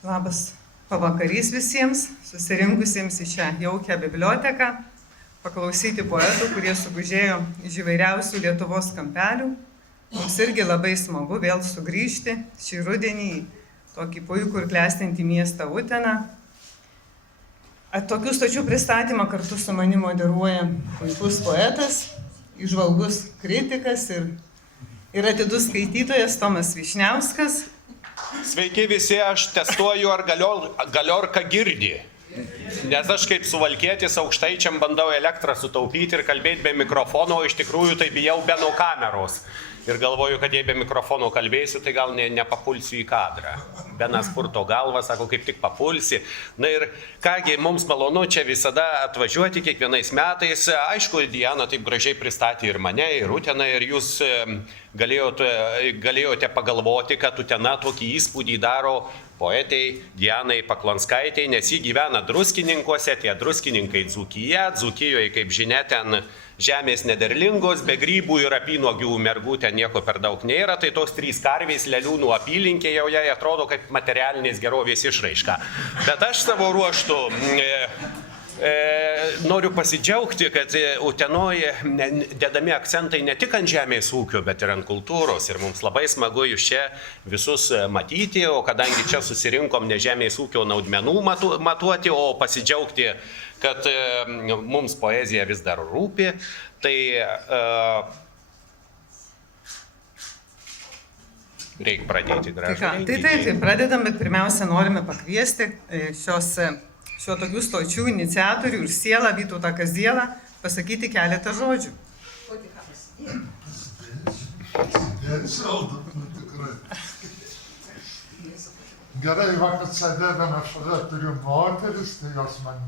Labas pavakarys visiems, susirinkusiems į šią jaukią biblioteką, paklausyti poetų, kurie sugužėjo iš įvairiausių Lietuvos kampelių. Mums irgi labai smagu vėl sugrįžti šį rudenį į tokį puikų ir klestintį miestą Uteną. Tokių stočių pristatymą kartu su manimi moderuoja puikus poetas, įžvalgus kritikas ir atidus skaitytojas Tomas Vyšniauskas. Sveiki visi, aš testuoju, ar galiorka girdi. Nes aš kaip suvalkietis aukštaičiam bandau elektrą sutaupyti ir kalbėti be mikrofono, o iš tikrųjų tai bijau be nuo kameros. Ir galvoju, kad jei be mikrofono kalbėsiu, tai gal nepapulsiu į kadrą. Benas purto galvą, sako, kaip tik papulsi. Na ir kągi, mums malonu čia visada atvažiuoti kiekvienais metais. Aišku, Diana taip gražiai pristatė ir mane, ir Uteną, ir jūs galėjote pagalvoti, kad Utena tokį įspūdį daro poetei Dianai Paklonskaitei, nes ji gyvena Druskininkuose, tie Druskininkai Dzūkijoje, kaip žinia, ten žemės nederlingos, be grybų ir apynuogių mergų ten nieko per daug nėra, tai tos 3 karvės Leliūnų apylinkė jau jai atrodo kaip materialinės gerovės išraiška. Bet aš savo ruoštų noriu pasidžiaugti, kad Utenoje dedami akcentai ne tik ant žemės ūkio, bet ir ant kultūros. Ir mums labai smagu jūs čia visus matyti, o kadangi čia susirinkom ne žemės ūkio naudmenų matuoti, o pasidžiaugti, kad mums poezija vis dar rūpi, tai reikia pradėti gražiai. Tai pradedam, bet pirmiausia norime pakviesti šio tokių stočių iniciatorių ir sielą Vytautą Kazielą pasakyti keletą žodžių. O tik ką pasidėti? Tikrai. Gerai, vakar sėdėdama šalia turiu moteris, tai jos man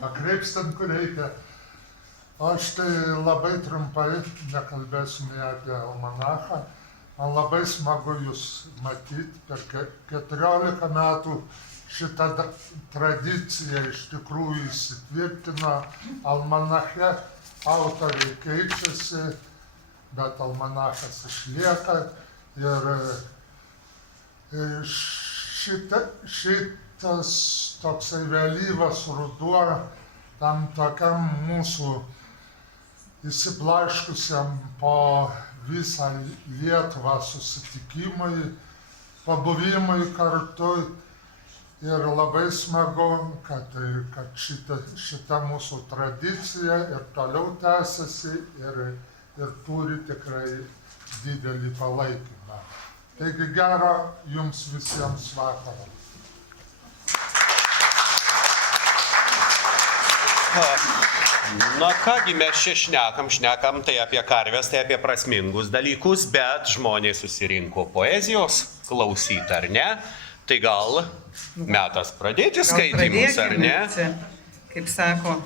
pakreips ten, kur reikia. Aš tai labai trumpai, nekalbėsiu nei apie almanachą. Man labai smagu jūs matyti, per 14 metų šitą tradiciją iš tikrųjų įsitvirtino. Almanache autoriai keičiasi, bet almanachas išlieka. Ir šitas toksai vėlyvas ruduo tam tokiam mūsų įsiblaškusiam po visą Lietuvą susitikimui, pabuvimui kartu. Ir labai smagu, kad šita mūsų tradicija ir toliau tęsiasi ir turi tikrai didelį palaikymą. Taigi gero jums visiems vakaro. Na kągi mes čia šnekam tai apie karves, tai apie prasmingus dalykus, bet žmonės susirinko poezijos klausyti, ar ne? Tai gal metas pradėti skaitymus, ar ne? Čia, kaip sako,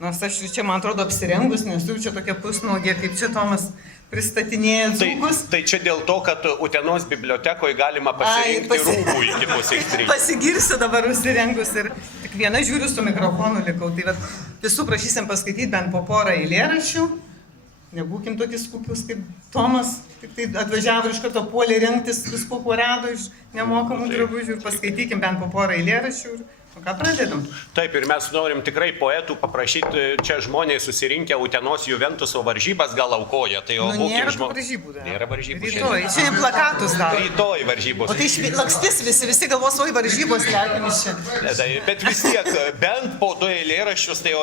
nors aš čia, man atrodo, apsirengus, nes jau čia tokia pusnuogė, kaip čia Tomas pristatinėja dzūkus. Tai čia dėl to, kad Utenos bibliotekoje galima pasirinkti rūbų iki pusės 3. Pasigirsiu dabar užsirengus ir tik viena žiūriu su mikrofonu likau. Tai visų prašysim paskaityti bent po porą eilėraščių. Nebūkim tokie skupius kaip Tomas, tik tai atvažiavo ir iš karto puolė rinktis visko, ko rado iš nemokamų drabužių ir paskaitykim bent po porą eilėraščių. O ką pradedam? Taip, ir mes norim tikrai poetų paprašyti, čia žmonės susirinkę Utenos Juventuso varžybas gal aukoja. Tai nėra varžybų dar. Nėra varžybų. Rytoj, čia plakatus daro. Rytoj varžybos. O tai lakstys visi galvos, oi varžybos lekiamis čia. Bet vis tiek, bent po 2 eilėraščius, tai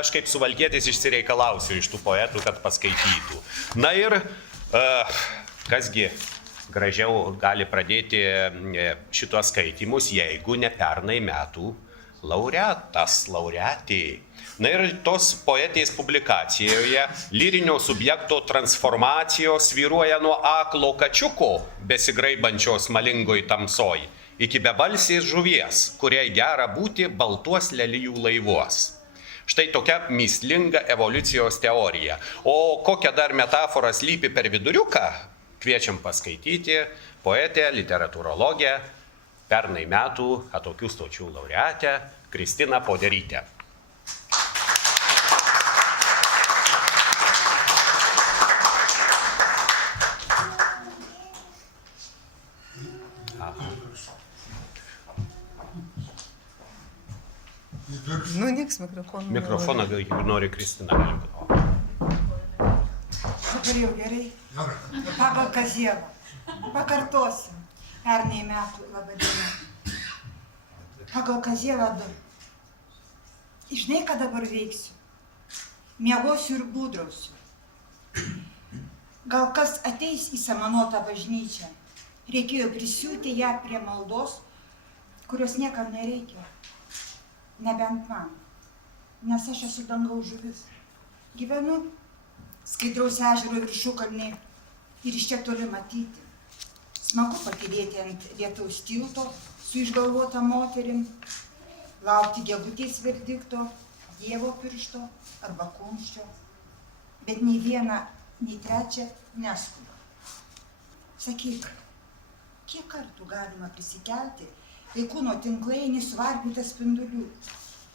aš kaip suvalkietis išsireikalausiu iš tų poetų, kad paskaitytų. Na ir kasgi gražiau gali pradėti šitos skaitymus, jeigu ne pernai metų laureatė. Na ir tos poetės publikacijoje lyrinio subjekto transformacijos svyruoja nuo aklo kačiuko, besigraibančios malingoj tamsoj, iki bebalsės žuvies, kuriai gera būti baltuos lelijų laivuos. Štai tokia mįslinga evoliucijos teorija. O kokia dar metafora slypi per viduriuką? Kviečiam paskaityti poetę, literatūrologę, pernai metų Atokių stočių laureatę Kristiną Poderytę. į viršų. Nu, nieks mikrofoną. Mikrofoną, gal jeigu nori Kristina. Dabar jau gerai. Gerai. Pagal Kazielą. Pakartosim. Pernai metų laba diena. Pagal Kazielą 2. Žinai, ką dabar veiksiu? Miegosiu ir būdrausiu. Gal kas ateis į samanotą bažnyčią. Reikėjo prisiūti ją prie maldos, kurios niekam nereikia. Nebent man. Nes aš esu dangaus žuvis. Gyvenu skaidraus ežero viršukalnėje ir iš čia toli matyti. Smagu patylėti ant lietaus tilto su išgalvota moterim, laukti gegutės verdikto, Dievo piršto arba kumščio, bet nei vieną, nei trečią neskuba. Sakyk, kiek kartų galima prisikelti, kai kūno tinklainį suvarpyta spindulių,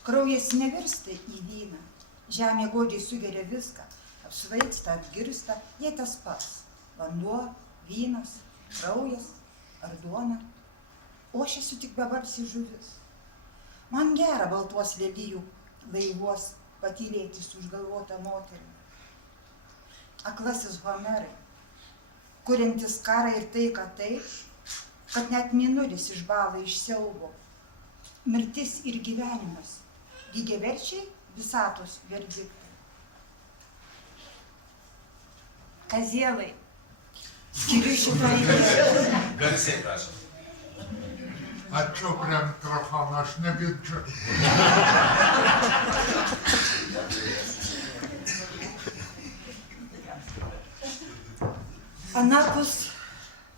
kraujas nevirsta į vyną, žemė godžiai sugeria viską, apsvaigsta, atgirsta, jei tas pats - vanduo, vynas, kraujas ar duona, o aš esu tik bebarsi žuvis. Man gera baltuos lelijų laivuos patylėti su užgalvota moterimi. Aklasis Homerai, kuriantis karą ir taiką taip, kad net mėnulis išbąla iš siaubo. Mirtis ir gyvenimas, lygiaverčiai visatos verdiktai. Kazielai, skiriu šitą idėją. Garsiai prašau. Ačiū prie mikrofono, aš negirdžiu. Anapus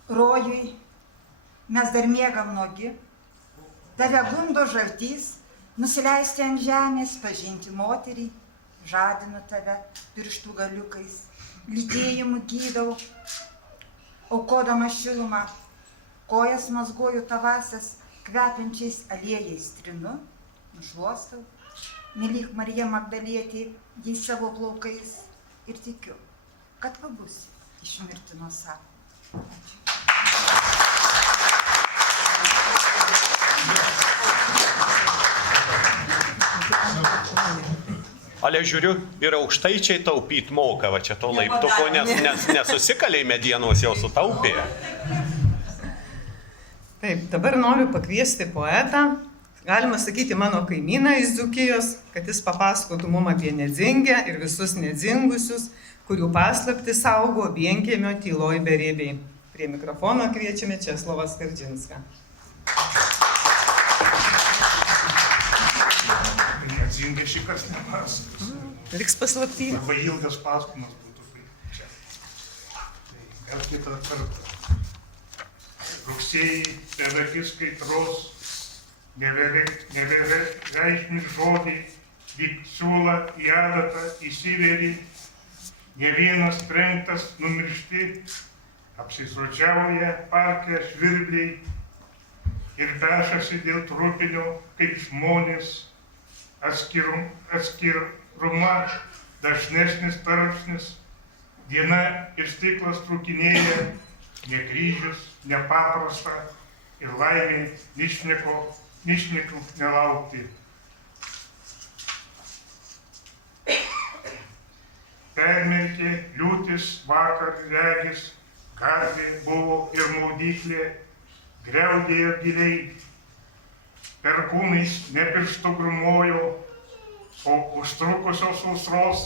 rojui mes dar miegam nuogi, tave gundo žaltys, nusileisti ant žemės, pažinti moterį, žadinu tave pirštų galiukais, lytėjimu gydau, aukodama šilumą, kojas mazgoju tavasias, kvepiančiais aliejais trinu, nušluostau, nelyg Marija Magdalietė, jai savo plaukais ir tikiu, kad pabusi iš mirtino sapno. Ačiū. Ale žiūriu, ir aukštaičiai taupyt moka, va čia to laiptuko, nes nesusikalė medienos jau sutaupė. Taip, dabar noriu pakviesti poetą, galima sakyti mano kaimyną iš Dzūkijos, kad jis papasakotų mum apie nedzingę ir visus nedzingusius, kurių paslaptį saugo vienkiemio tyloj berėbiai. Prie mikrofono kviečiame Česlovą Skardžinską. Nedzingai šį kas nepasakos. Liks paslapty. Arba ilgas pasakojimas būtų kaip čia. Tai gal kitą kartą. Rugsėjai per akis kaitros, nebereikšmi žodžiai, lyg siūla į adatą įsiveri, ne vienas trenktas numiršti, apsisročiauja parke žvirbliai ir pešasi dėl trupinio, kaip žmonės, atskiruma dažnesnis tarpsnis, diena ir stiklas trūkinėja, ne kryžius, nepaprasta ir laimė nišnikų nelaukti. Permerkė liūtis vakar regis, gatvė buvo ir maudyklė, griaudėjo giliai, perkūnais nepirštų grumojo, o užtrukusios sausros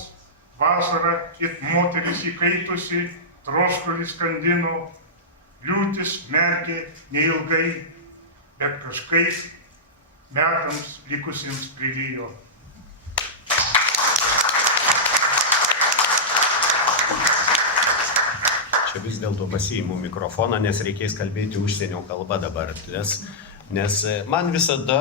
vasarą it moteris įkaitusi, troškulį skandino, liūtis merkė neilgai, bet kažkaip metams likusiems privijo. Čia vis dėlto pasiimu mikrofoną, nes reikės kalbėti užsienio kalbą dabar, nes man visada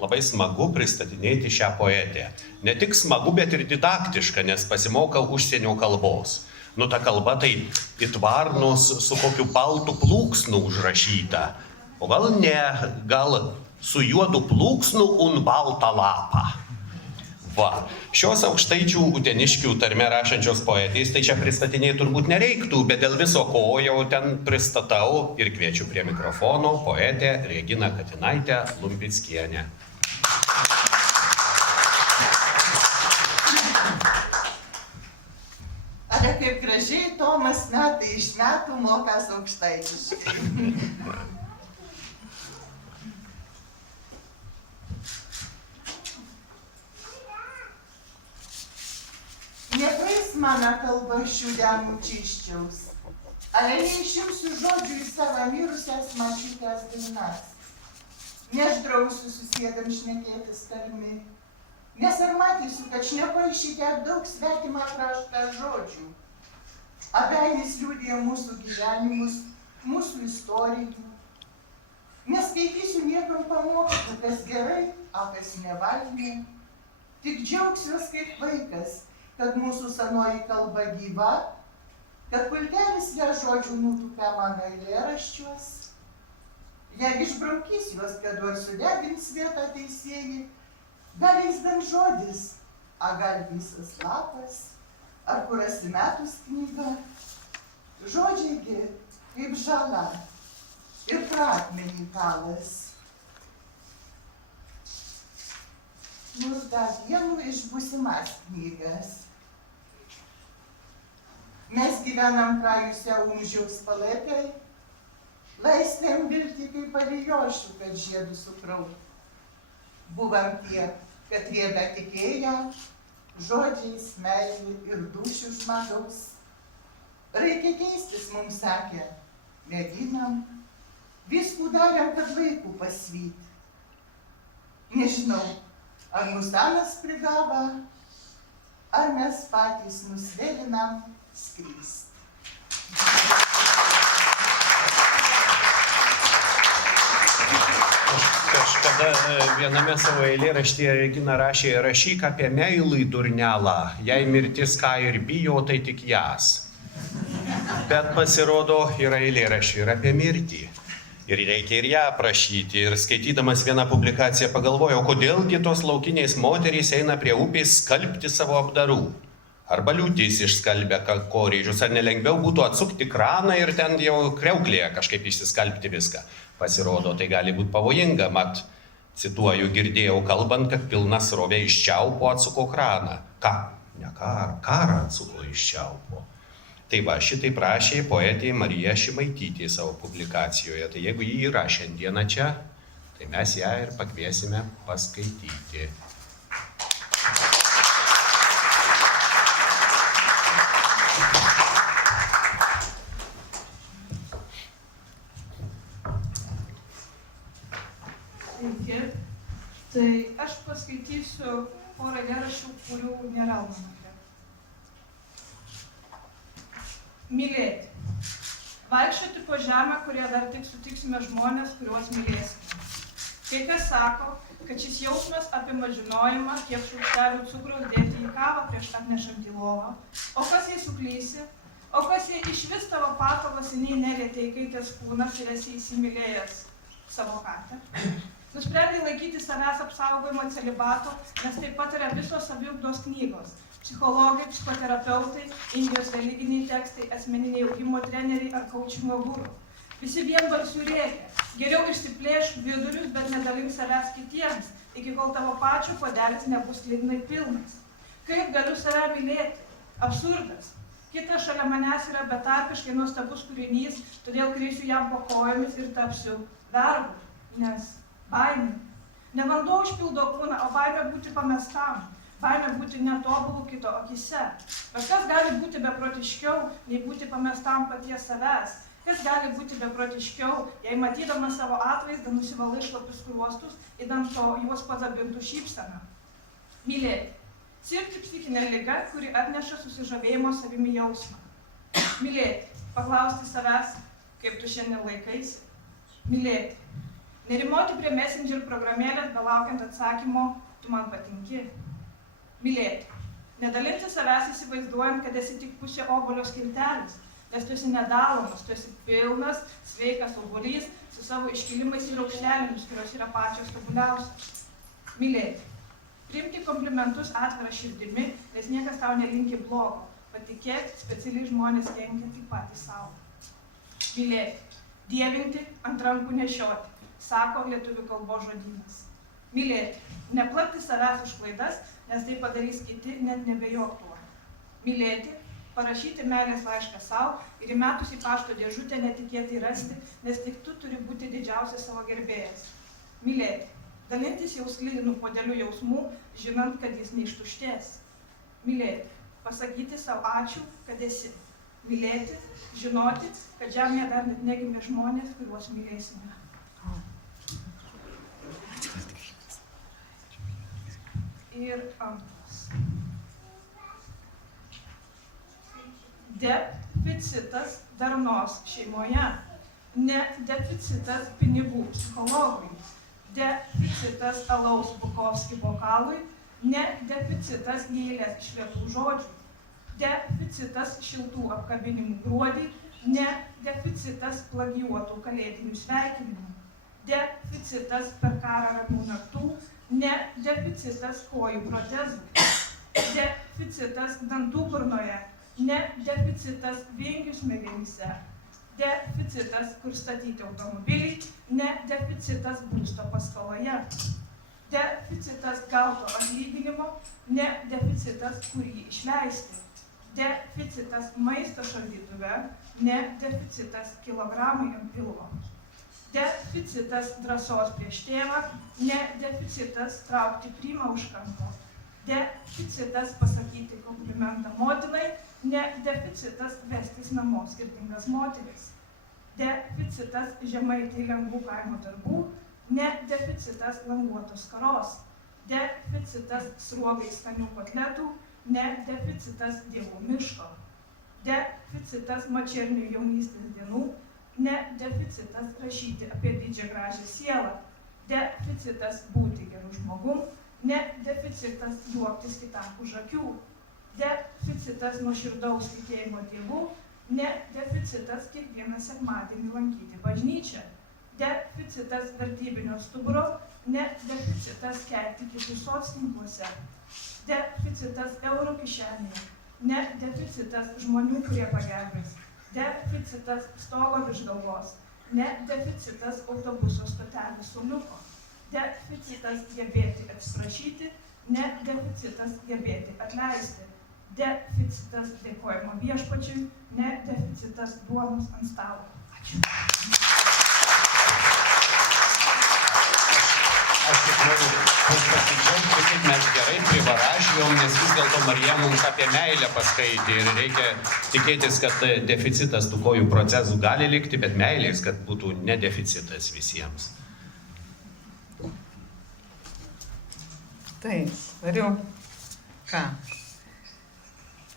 labai smagu pristatinėti šią poetę. Ne tik smagu, bet ir didaktiška, nes pasimokau užsienio kalbos. Nu, ta kalba tai it varnos su kokiu baltu plūksnu užrašyta. O gal ne, gal su juodu plūksnu un baltą lapą. Va, šios aukštaičių uteniškių tarme rašančios poetės, tai čia pristatinėti turbūt nereiktų, bet dėl viso ko jau ten pristatau ir kviečiu prie mikrofono poetę Reginą Katinaitę Lumpickienę. gražiai Tomas metai iš metų mokas aukštaitiškai. Nepraeis mano kalba šių dienų čiščiaus. Ar neišimsiu žodžių į savo mirusias mačiutės dainas. Nešdrausiu susėdam šnekėtis tarmi. Nes ar matysiu, kad šnekojši tiek daug svetimą kraštą žodžių. Abejnis liudija mūsų gyvenimus, mūsų istorijų. Neskaitysiu niekam pamokslų, kas gerai, o kas nevalgė. Tik džiaugsiuos kaip vaikas, kad mūsų senoji kalba gyva, kad pultelis ją žodžių nutupia mano eilėraščiuos. Jeigu išbraukys juos, kad ar sudegins vietą teisėjai, gal eis bent žodis, a gal visas lapas, ar kur asimetus knyga. Žodžiaigi kaip žala ir pratmenį kalas. Nors dar vienu iš būsimas knygas. Mes gyvenam praėjusią Umžiaus palėtėj, laisvėm viltį kaip alijošių, kad žiedų sukraut. Buvam tie, kad viena tikėjo, žodžiais, meilė ir dūšių žmogaus. Reikia keistis, mums sakė, mėginam, viskų darėm, kad laikų pasvyt. Nežinau, ar mus anas prigava, ar mes patys nusvėlinam skrist. Kažkada viename savo eilėraštyje Regina rašė: rašyk apie meilį durnelą, jei mirtis ką ir bijo, tai tik jas. Bet pasirodo, yra eilėraščių ir apie mirtį. Ir reikia ir ją aprašyti. Ir skaitydamas vieną publikaciją pagalvojau, kodėlgi tos laukinės moterys eina prie upės skalbti savo apdarų. Arba liūtis išskalbia kankorėžius, ar nelengviau būtų atsukti kraną ir ten jau kriauklėje kažkaip išsiskalbti viską. Pasirodo, tai gali būti pavojinga, mat, cituoju, girdėjau kalbant, kad pilna srovė iš čiaupo atsuko kraną. Karą atsuko iš čiaupo. Tai va, šitai prašė poetė Marija Šimaitytė savo publikacijoje. Tai jeigu ji yra šiandieną čia, tai mes ją ir pakviesime paskaityti. Sveiki. Tai aš paskaitysiu porą eilėraščių, kurių nėra mano. Mylėti. Vaikščioti po žemę, kurie dar tik sutiksime žmonės, kuriuos mylėsime. Kai kas sako, kad šis jausmas apima žinojimą, kiek šaukštelių cukraus dėti į kavą prieš atnešant į lovą. O kas jei suklysi? O kas jei išvis tavo patalo seniai nelietė įkaitęs kūnas ir esi įsimylėjęs savo katę? Nusprendai laikyti savęs apsaugojimo celibato, nes taip pat yra visos saviugdos knygos. Psichologai, psichoterapeutai, Indijos religiniai tekstai, asmeniniai augimo treneriai ar kaučingo guru. Visi vienbalsių rėkia. Geriau išsiplėšk vidurius, bet nedalink savęs kitiems, iki kol tavo pačio puodelis nebus liūdnai pilnas. Kaip galiu save mylėti? Absurdas. Kitas šalia manęs yra betarpiškai nuostabus kūrinys, todėl krysiu jam po kojomis ir tapsiu vergu, nes baimė. Ne vanduo užpildo kūną, o baimė būti pamestam. Baimė būti netobulų kito akyse. Bet kas gali būti beprotiškiau, nei būti pamestam paties savęs? Kas gali būti beprotiškiau, jei matydamas savo atvaizdą nusivalai šlapius skruostus, įdant to juos padabintų šypseną? Mylėti. Sirgti psichinę ligą, kuri atneša susižavėjimo savimi jausmą. Mylėti. Paklausti savęs, kaip tu šiandien laikaisi. Mylėti. Nerimoti prie Messenger programėlės, belaukiant atsakymo, tu man patinki. Mylėti. Nedalinti savęs įsivaizduojant, kad esi tik pusė obuolio skiltelis, nes tu esi nedalomas, tu esi pilnas, sveikas obuolys su savo iškilimais ir raukšlelėmis, kurios yra pačios tobuliausios. Mylėti. Priimti komplimentus atvira širdimi, nes niekas tau nelinki blogo. Patikėti, specialiai žmonės kenkia tik patys savo. Mylėti. Dievinti, ant rankų nešioti, sako lietuvių kalbos žodynas. Mylėti. Neplakti savęs už klaidas, nes tai padarys kiti, net nebejok tuo. Mylėti. Parašyti meilės laišką savo ir įmetus į pašto dėžutę netikėtai rasti, nes tik tu turi būti didžiausias savo gerbėjas. Mylėti. Dalintis jau sklidinų puodelių jausmų, žinant, kad jis neištuštės. Mylėti. Pasakyti savo ačiū, kad esi. Mylėti. Žinoti, kad žemėje dar net negimė žmonės, kuriuos mylėsime. Ir antras. Deficitas darnos šeimoje. Ne deficitas pinigų psichologui. Deficitas alaus Bukovski bokalui. Ne deficitas gėlės išlietų žodžių. Deficitas šiltų apkabinimų gruodį. Ne deficitas plagijuotų kalėdinių sveikinimų. Deficitas per karą ramių naktų. Ne deficitas kojų protezų. Deficitas dantų burnoje. Ne deficitas vingių smegenyse. Deficitas, kur statyti automobilį. Ne deficitas būsto paskoloje. Deficitas gauto atlyginimo. Ne deficitas, kurį išleisti. Deficitas maisto šaldytuve. Ne deficitas kilogramai ant pilvo. Deficitas drąsos prieš tėvą. Ne deficitas traukti primą už kampo. Deficitas pasakyti komplimentą motinai. Ne deficitas vestis namo skirtingas moteris. Deficitas žemaitį lengvų kaimo darbų. Ne deficitas languotos karos. Deficitas sruogai skanių kotletų. Ne deficitas dievų miško. Deficitas mačernių jaunystės dienų. Ne deficitas rašyti apie didžią gražią sielą. Deficitas būti gerų žmogum. Ne deficitas juoktis kitam už akių. Deficitas nuoširdaus tikėjimo Dievu. Ne deficitas kiekvieną sekmadienį lankyti bažnyčią. Deficitas vertybinio stuburo. Ne deficitas kelti kitus soctinkluose. Deficitas eurų kišenėje. Ne deficitas žmonių, kurie pagelbės. Deficitas stogo virš galvos. Ne deficitas autobuso stotelės suoliuko. Deficitas gebėti atsiprašyti. Ne deficitas gebėti atleisti. Deficitas dėkojimo viešpačiui. Ne deficitas duonos ant stalo. Ačiū. Aš tik noriu pasidžiaugti, kaip mes gerai privaražijom, nes vis dėlto Marija mums apie meilę paskaitė ir reikia tikėtis, kad deficitas tų kojų procesų gali likti, bet meilės, kad būtų ne deficitas visiems. Taip, variu. Ką?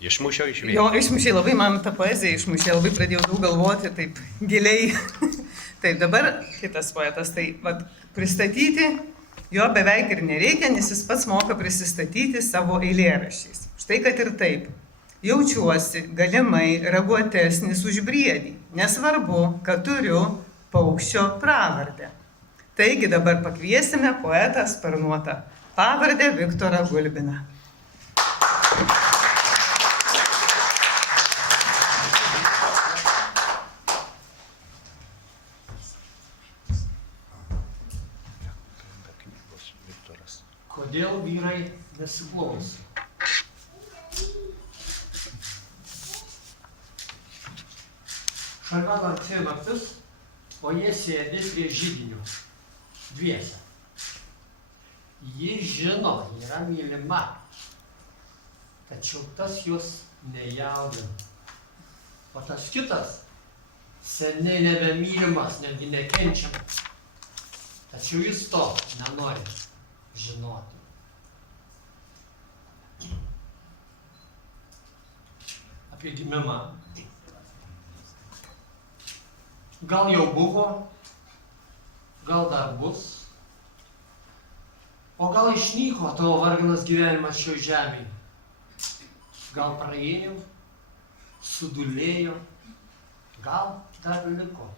Išmušiau iš vietos. Jo, išmušiai labai, man tą poeziją išmušiai, labai pradėjau daug galvoti, taip giliai. Taip, dabar kitas poetas, tai vat, pristatyti jo beveik ir nereikia, nes jis pats moka prisistatyti savo eilėraščiais. Štai kad ir taip. Jaučiuosi galimai raguotesnis už briedį, nesvarbu, kad turiu paukščio pravardę. Taigi dabar pakviesime poetą sparnuotą pavardę Viktorą Gulbiną. Kodėl vyrai nesiklauso? Šalia artėja naktis, o jie sėdi prie židinio. Dviese. Ji žino, yra mylima, tačiau tas jos nejaudina. O tas kitas seniai nebemylimas, netgi nekenčiamas. Tačiau jis to nenori žinoti. Apie gimimą. Gal jau buvo, gal dar bus, o gal išnyko tavo varganas gyvenimas šioj žemėje. Gal praėjo, sudulėjo, gal dar liko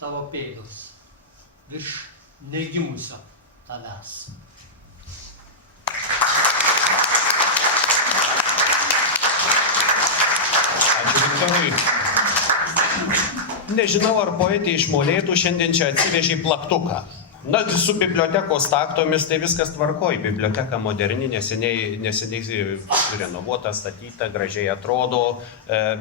tavo pėdos virš negimusio tavęs. Ačiū Viktorui. Nežinau, ar poetė iš Molėtų šiandien čia atsivežė plaktuką. Na, su bibliotekos taktomis tai viskas tvarkoj. Biblioteka moderni, neseniai renovuota, statyta, gražiai atrodo,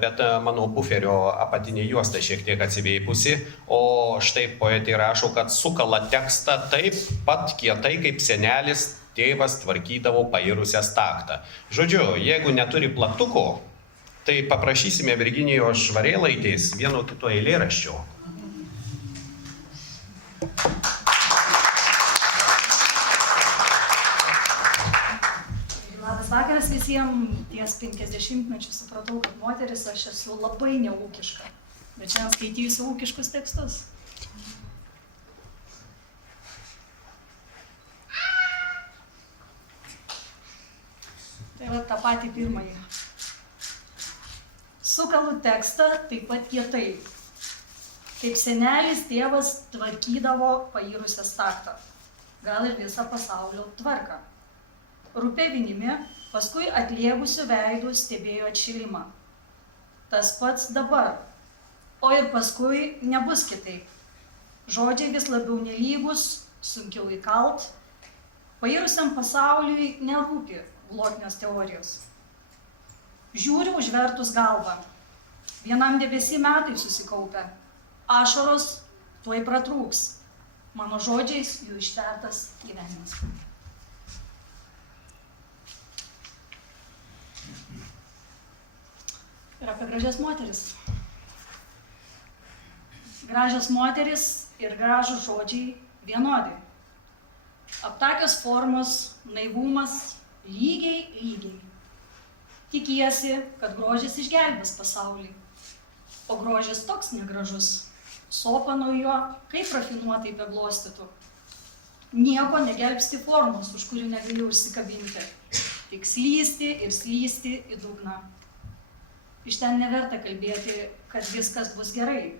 bet mano buferio apatinė juosta šiek tiek atsiveipusi, o štai poetė rašo, kad sukala tekstą taip pat kietai, kaip senelis tėvas tvarkydavo pairusias taktą. Žodžiu, jeigu neturi plaktuko, tai paprašysime Virginijos Švarėlaitės vieno kito eilėraščio. Labas vakaras visiems. Ties 50-mečių supratau, kad moteris aš esu labai neūkiška. Bet šiandien skaitysiu ūkiškus tekstus. Tai va tą patį pirmąjį. Sukalu tekstą taip pat kietai. Kaip senelis tėvas tvarkydavo pairusias taktą. Gal ir visą pasaulio tvarką. Rūpė vinimi, paskui atliegusių veidų stebėjo atšilimą. Tas pats dabar. O ir paskui nebus kitaip. Žodžiai vis labiau nelygus, sunkiau įkalt. Pairusiam pasauliui nerūpi glotnios teorijos. Žiūriu užvertus galvą. Vienam debesy metai susikaupia. Ašaros tuoj pratrūks. Mano žodžiais jų ištvertas gyvenimas. Ir apie gražias moteris. Gražios moteris ir gražūs žodžiai vienodi. Aptakios formos, naivumas, lygiai. Tikiesi, kad grožis išgelbės pasaulį. O grožis toks negražus. Sopa nuo jo, kaip rafinuotai beglostytų. Nieko negelbsti formos, už kurių negali užsikabinti. Tik slysti ir slysti į dugną. Iš ten neverta kalbėti, kad viskas bus gerai.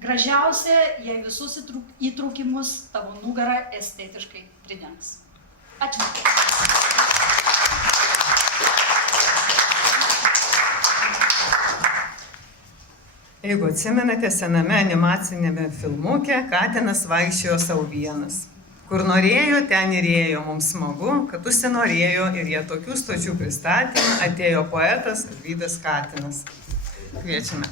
Gražiausia, jei visus įtrūkimus tavo nugarą estetiškai pridengs. Ačiū. Jeigu atsimenate, sename animacinėme filmuke katinas vaikščiojo sau vienas. Kur norėjo, ten ir ėjo. Mums smagu, kad užsinorėjo ir jie tokių stočių pristatymą atėjo poetas Alvydas Katinas. Kviečiame.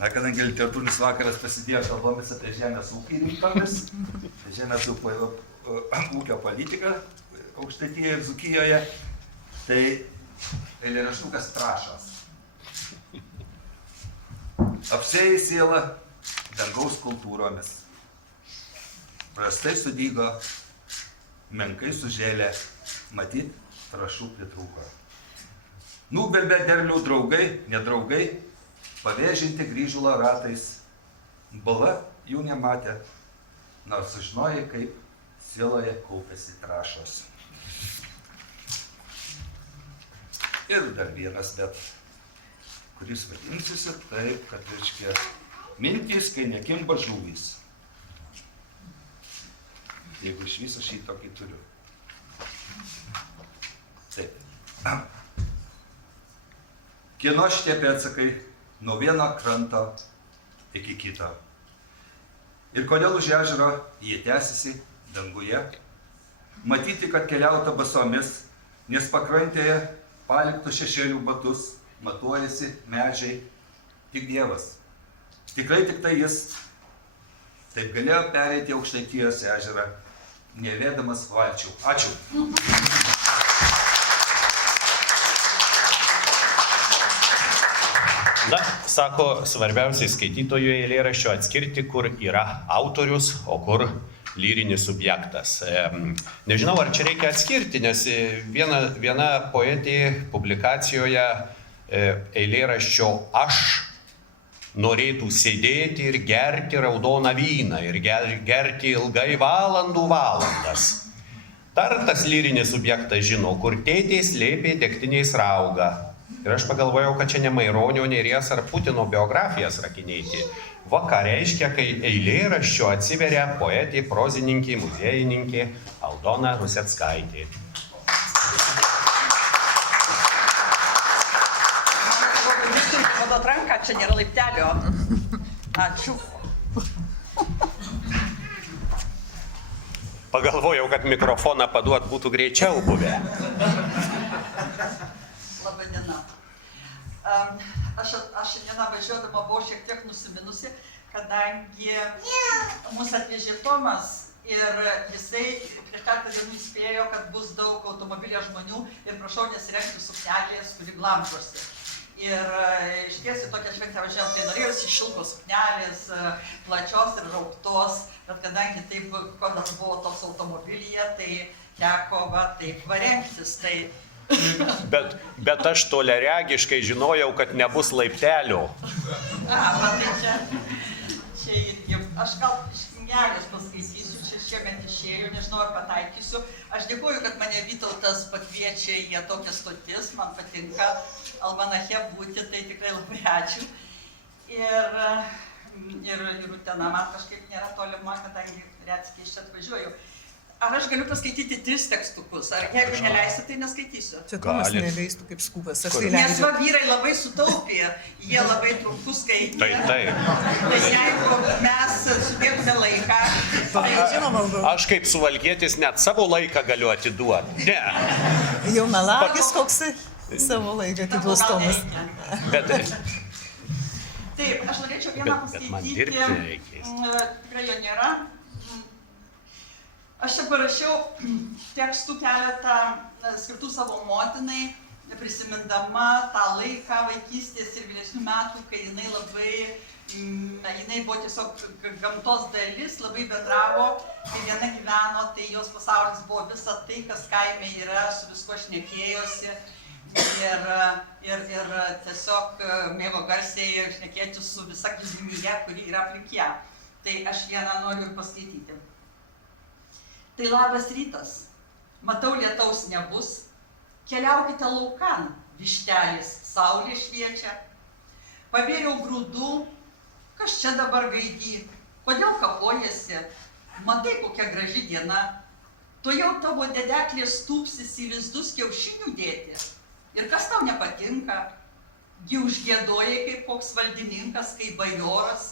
Na, kadangi literatūrinis vakaras prasidėjo kalbomis apie žemės ūkį rimtomis, žemės ūkio politiką Aukštaitijoje ir Dzūkijoje, tai eilėraštukas Trąšos. Apsėjai sielą dangaus kultūromis. Prastai sudygo, menkai sužėlė, matyt, trąšų pritrūko. Nugvelbė derlių draugai, nedraugai, pavėžinti grįžulą ratais. Bala jų nematė, nors sužinojai, kaip sieloje kaupėsi trąšos. Ir dar vienas, bet kuris vadinsiusi taip, kad reiškia mintys, kai nekimba žuvys. Jeigu iš viso šį tokį turiu. Taip. Kieno šitie pėdsakai nuo vieno kranto iki kito. Ir kodėl už ežero jie tęsiasi danguje. Matyti, kad keliauta basomis, nes pakrantėje paliktų šešėlių batus, matuojasi medžiai, tik Dievas. Tikrai tik tai jis taip galėjo pereiti Aukštaitijos ežerą, nevėdamas valčių. Ačiū. Na, sako, svarbiausiai skaitytojų eilėraščio atskirti, kur yra autorius, o kur lyrinis subjektas. Nežinau, ar čia reikia atskirti, nes viena poetė publikacijoje eilėraščio Aš norėtų sėdėti ir gerti raudoną vyną ir gerti ilgai valandų valandas. Dar tas lyrinis subjektas žino, kur tėtė slėpė degtinės raugą. Ir aš pagalvojau, kad čia ne Maironio, Nėries ar Putino biografijas rakinėti. Va, ką reiškia, kai eilėraščio atsiveria poetė, prozininkė, muziejininkė Aldona Ruseckaitė. Padot ranką. ką, čia nėra laiptelio. Ačiū. Pagalvojau, kad mikrofoną paduot būtų greičiau buvę. Labą dieną. Aš šiandieną važiuodama buvau šiek tiek nusiminusi, kadangi mūsų atvežė Tomas ir jisai prieš keletą dienų įspėjo, kad bus daug automobilio žmonių ir prašau nesirengti suknelės, kuri glamžosi. Ir išties į tokią šventę važiavam, tai norėjusi šilkos suknelės, plačios ir rauktos, bet kadangi taip kodas buvo toks automobilyje, tai teko taip varengtis. Bet aš toliaregiškai žinojau, kad nebus laiptelio. Tai čia irgi, aš gal iš knygelės paskaitysiu, čia šiemet išėjau, nežinau ar pataikysiu. Aš dėkuoju, kad mane Vytautas pakviečia į tokias stotis, man patinka almanache būti, tai tikrai labai ačiū. Ir Utena man kažkaip nėra tolima, kadangi retsykiai iš čia atvažiuoju. Ar aš galiu paskaityti 3 tekstukus, ar jeigu neleisi, tai neskaitysiu? Čia Tomas neleistų kaip skubas, aš tai Nes leidžiu. va vyrai labai sutaupė, jie labai trumpus skaitė. Taip. Tai jeigu mes sudėtume laiką, Žinoma, Aš kaip suvalgietis net savo laiką galiu atiduoti. Ne. jau melagis koksai savo laiką atiduos Tomas. Taip, aš norėčiau vieną Bet man paskaityti, dirbti reikės. tikrai jo nėra. Aš čia parašiau tekstų keletą skirtų savo motinai, prisimindama tą laiką vaikystės ir vyresnių metų, kai jinai buvo tiesiog gamtos dalis, labai bendravo, kai viena gyveno, tai jos pasaulis buvo visa tai, kas kaime yra, su visko šnekėjosi ir tiesiog mėgo garsiai šnekėti su visa gyvūnyje, kuri yra aplink ją. Tai aš vieną noriu ir paskaityti. Tai labas rytas, matau lietaus nebus, keliaukite laukan, vištelis, saulė šviečia. Pabėriau grūdų, kas čia dabar gaidy, kodėl kapojasi, matai kokia graži diena, tuojau tavo dedeklė stūpsis į lizdus kiaušinių dėti. Ir kas tau nepatinka, gi užgiedojai kaip koks valdininkas, kaip bajoras,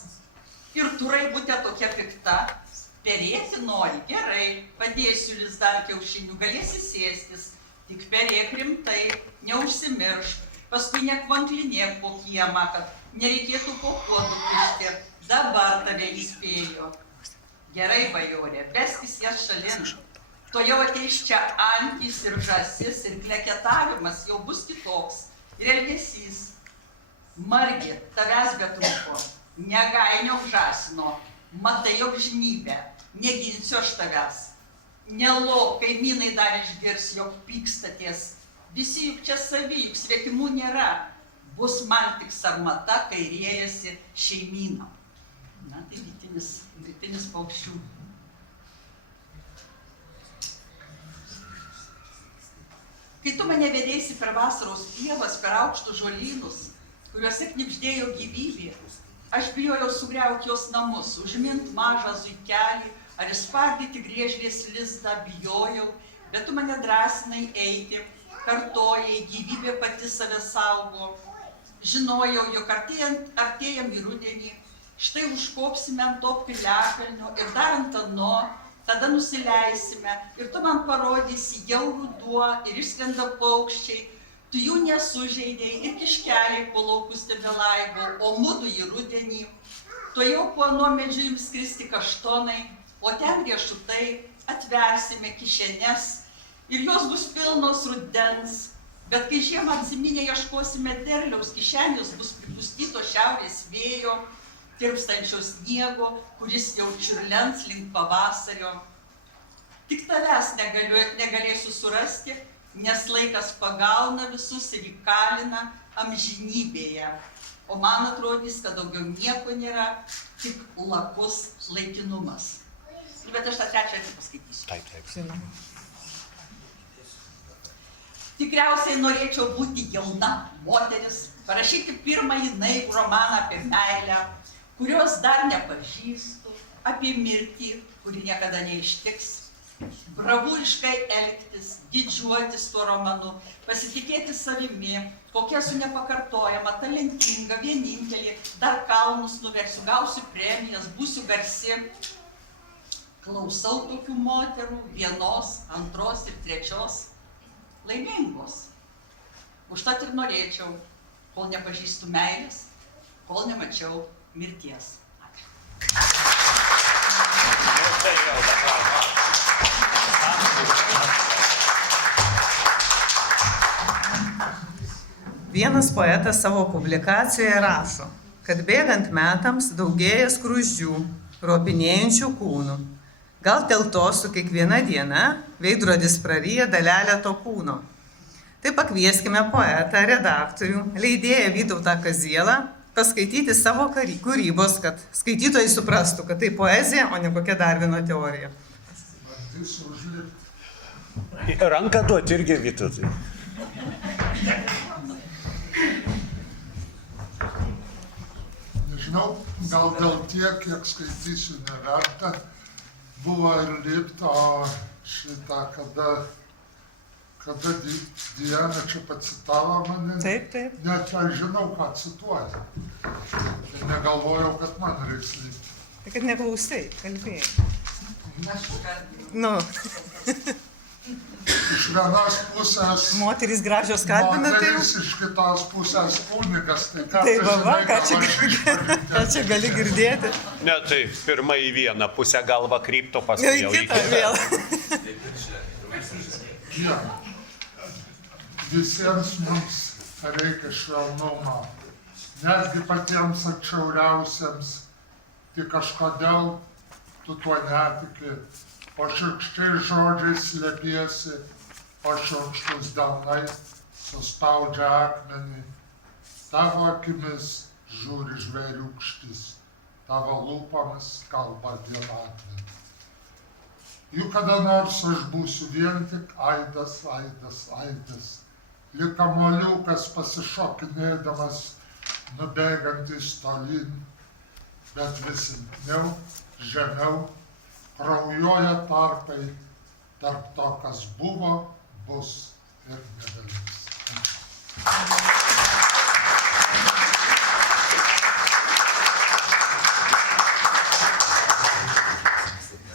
ir tu raibutė tokia pikta. Perėti nori, gerai, padėsiu lizdan kiaušinių, galėsi sėstis, tik perėk rimtai, neužsimiršk, paskui nekvanklinėk po kiemą, kad nereikėtų po kuodų kišti, dabar tave įspėjo. Gerai, bajorė, veskis jas šalin, to jau ateis čia antys ir žąsis ir kleketavimas jau bus kitoks ir elgesys. Margi, tavęs betrūko, negainiok žąsino, matai jog žnybę, neginsiu aš tavęs. Nelauk, kaimynai dar išgirs, jog pykstaties. Visi juk čia savi, juk svetimų nėra. Bus man tik sarmata, kai riejasi šeimyną. Na, tai rytinis paukščių. Kai tu mane vedėsi per vasaros pievas, per aukštus žolynus, kuriuose knibždėjo gyvybė, aš bijojau sugriauti jos namus, užmint mažą zuikelį ar išspardyti griežlės lizdą, bijojau, bet tu mane drąsinai eiti, kartojai, gyvybė pati save saugo. Žinojau, jog artėjam į rudenį, štai užkopsime ant to piliakalnio ir dar ant ano, tada nusileisime ir tu man parodysi jau ruduo ir išskrenda paukščiai. Tu jų nesužeidėjai ir kiškeliai po laukus tebelaibo, o mudu į rudenį. Tuojau po anuo medžiu jums skristi kaštonai, o ten riešutai atversime kišenes ir jos bus pilnos rudens. Bet kai žiemą atsiminę ieškosime derliaus, kišenės bus pripustytos šiaurės vėjo, tirpstančio sniego, kuris jau čiurlens link pavasario. Tik tavęs negalėsiu surasti, nes laikas pagauna visus ir įkalina amžinybėje. O man atrodys, kad daugiau nieko nėra, tik lakus laikinumas. Bet aš tą trečią paskaitysiu. Taip. Žinoma. Tikriausiai norėčiau būti jauna moteris, parašyti pirmąjį naivų romaną apie meilę, kurios dar nepažįstu, apie mirtį, kuri niekada neištiks, bravūriškai elgtis, didžiuotis tuo romanu, pasitikėti savimi, kokia esu nepakartojama, talentinga, vienintelė, dar kalnus nuversiu, gausiu premijas, būsiu garsi. Klausau tokių moterų, vienos, antros ir trečios, laimingos. Užtat ir norėčiau, kol nepažįstu meilės, kol nemačiau mirties. Ačiū. Vienas poetas savo publikacijoje rašo, kad bėgant metams daugėja skruzdžių, ropinėjančių kūnų. Gal dėl to su kiekviena diena veidrodis praryja dalelę to kūno. Tai pakvieskime poetą, redaktorių, leidėją Vytautą Kazielą paskaityti savo kūrybos, kad skaitytojai suprastų, kad tai poezija, o ne kokia Darvino teorija. Ranką duoti irgi Vytautui. Nežinau, gal dėl tiek, kiek skaitysiu, neverta. Buvo ir lipta šitą, kada Diana čia pacitavo mane. Taip. Net aš žinau, ką cituoja. Tai negalvojau, kad man reiks lipti. Tai kad neklausai, kalbėjai. Nu. Iš vienos pusės Moterys gražios kalbina, tai jau. moteris, iš kitos pusės kunigas. Tai ką Tai tu va, žinai, ką čia gali girdėti? Ne, tai pirmą į vieną pusę galvą krypto, paskui Jau jau į kitą vėl. Ja. Visiems mums reikia švelnumo. Netgi patiems atšiauriausiems. Tik kažkodėl tu tuo netiki. O šiurkščiai žodžiais slėpiesi, o šiurkštus delnai suspaudžia akmenį. Tavo akimis žiūri žvėriukštis, tavo lūpomis kalba vienatvė. Juk kada nors aš būsiu vien tik aidas, aidas, aidas, lyg kamuoliukas pasišokinėdamas, nubėgantis tolyn, bet vis silpniau, žemiau, kraujuoja tarpai tarp to, kas buvo, bus ir nebeliks.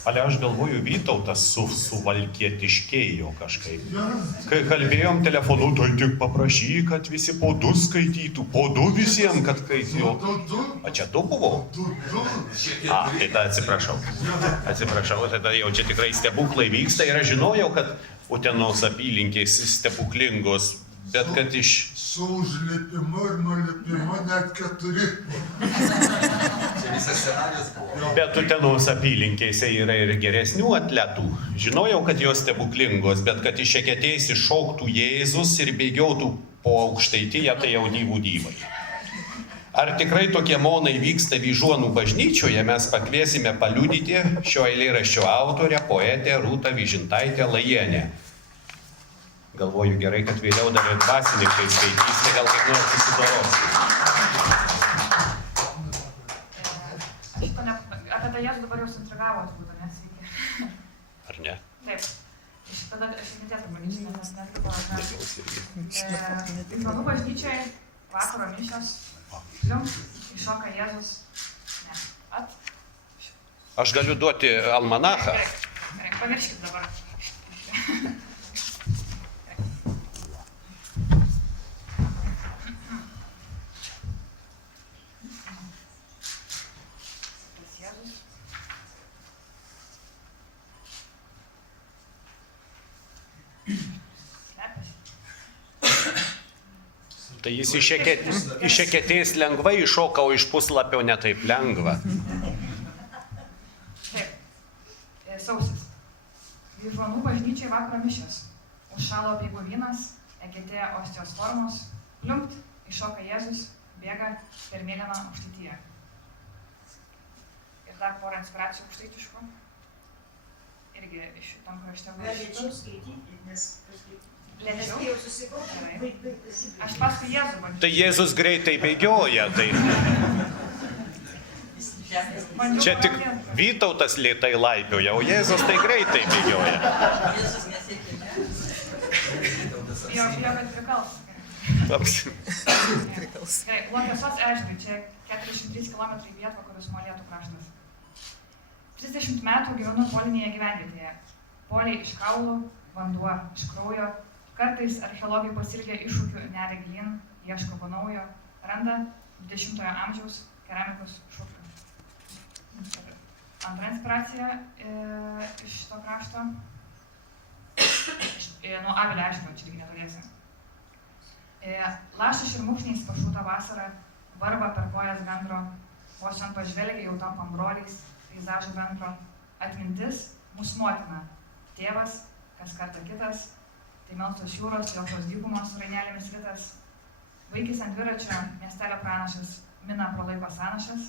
Ale aš galvoju, Vytautas suvalkietiškėjo kažkaip. Kai kalbėjom telefonu, tai tik paprašy, kad visi po du skaitytų, po du visiems, kad skaitytų. O čia du buvo? A, tai tada atsiprašau. Atsiprašau, tada jau čia tikrai stebuklai vyksta ir aš žinojau, kad Utenos apylinkės stebuklingos, bet kad iš... Su užlipimu ir nulipimu net 4. Bet Utenos apylinkėse yra ir geresnių atletų. Žinojau, kad jos stebuklingos, bet kad iš Eketės iššoktų Jėzus ir bėgiotų po Aukštaitiją, tai jau dyvų dyvai. Ar tikrai tokie monai vyksta Vyžuonų bažnyčioje, mes pakviesime paliudyti šio eilėraščio autorę, poetę Rūtą Vyžintaitę Lajienę. Galvoju, gerai, kad vėliau dar ir dvasininkai skaitys, tai gal kaip nors susidorosiu. Apie tą Jėzų dabar jau suintrigavo, turbūt, nes sveiki. Ar ne? Taip. Tada aš neties pabandysiu, nes netliko. Vyžuonų bažnyčioje vakaro mišios, iššoka Jėzus. Ne, Aš galiu duoti almanachą. Gerai, pamirškit dabar. Tai jis iš Eketės lengvai iššoka, o iš puslapio netaip lengva. Taip. Sausis. Vyžuonų bažnyčiai vakaro mišios. Užšalo apeigų vynas, Eketė ostijos formos, pliumpt, iššoka Jėzus, bėga per mėlyną Aukštaitiją. Ir dar porą inspiracijų aukštaitiškų. Irgi iš šitam krašte. Galėčiau skaityti, nes kažkaip... Lėčiau? Aš paskui Jėzų bandžiau. Tai Jėzus greitai bėgioja, tai... Žemės. Čia tik Vytautas lėtai laipioja, o Jėzus tai greitai bėgioja. Jėzus nesiekė, ne? Jo, kad prikals. Gerai, Luokėsos ežerui, čia 43 km į pietvakarius Molėtų kraštas. 30 metų gyvenu polinėje gyvenvietėje. Poliai iš kaulų, vanduo iš kraujo. Kartais archeologai pasilgę iššūkių neria gilyn, ieško ko naujo, randa 20-ojo amžiaus keramikos šukių. Antra inspiracija iš šito krašto. Nuo Avilio ežero, čia irgi netoliesi. Laštas šermukšniais pašūta vasara, varva per kojas gandro, vos ant pažvelgia jau tampam broliais, peizažų bendro. Atmintis mūsų motina, tėvas, kas kartą kitas, tai melstos jūros, jokos dykumos su rainelėmis kitas. Vaikis ant dviračio, miestelio pranašas, mina pro laiko sąnašas,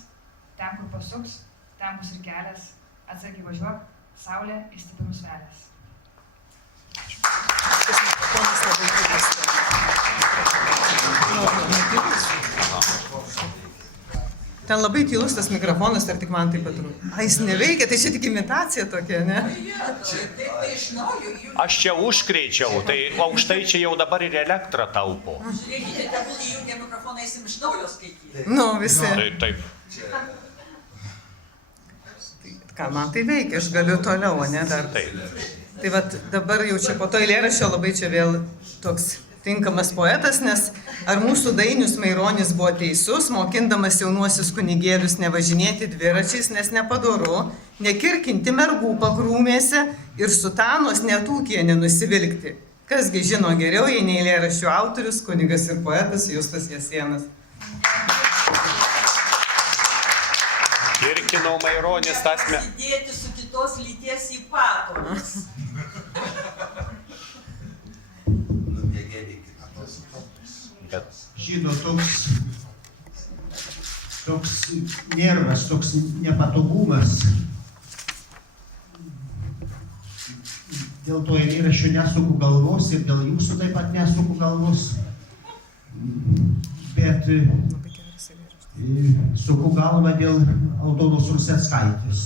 ten kur pasuks, ten bus ir kelias, atsargiai važiuok, saulė įstiprinus velės. Ten labai tylus tas mikrofonas, ar tik man taip atrodo. Jis neveikia, tai čia tik imitacija tokia, ne? Aš čia užkreičiau, tai aukštai čia jau dabar ir elektrą taupo. Žiūrėkite, tegul įjungia mikrofoną, eisim iš naujo skaityti. Nu, visi. Taip. Ką man tai veikia, aš galiu toliau, ne dar. Taip. Tai vat dabar jau čia po to eilėraščio labai čia vėl toks tinkamas poetas, nes ar mūsų Dainius Maironis buvo teisus, mokindamas jaunuosius kunigėlius nevažinėti dviračiais, nes nepadoru, nekirkinti mergų pakrūmėse ir sutanos netūkie nenusivilkti. Kasgi žino geriau, jei ne eilėraščių autorius, kunigas ir poetas Justas Jasėnas. Kirkino Maironis tas Įdėti su kitos lyties į patalus. Žino, toks nervas, toks nepatogumas. Dėl to eilėraščio nesuku galvos ir dėl jūsų taip pat nesuku galvos. Bet suku galvą dėl Aldonos Ruseckaitės.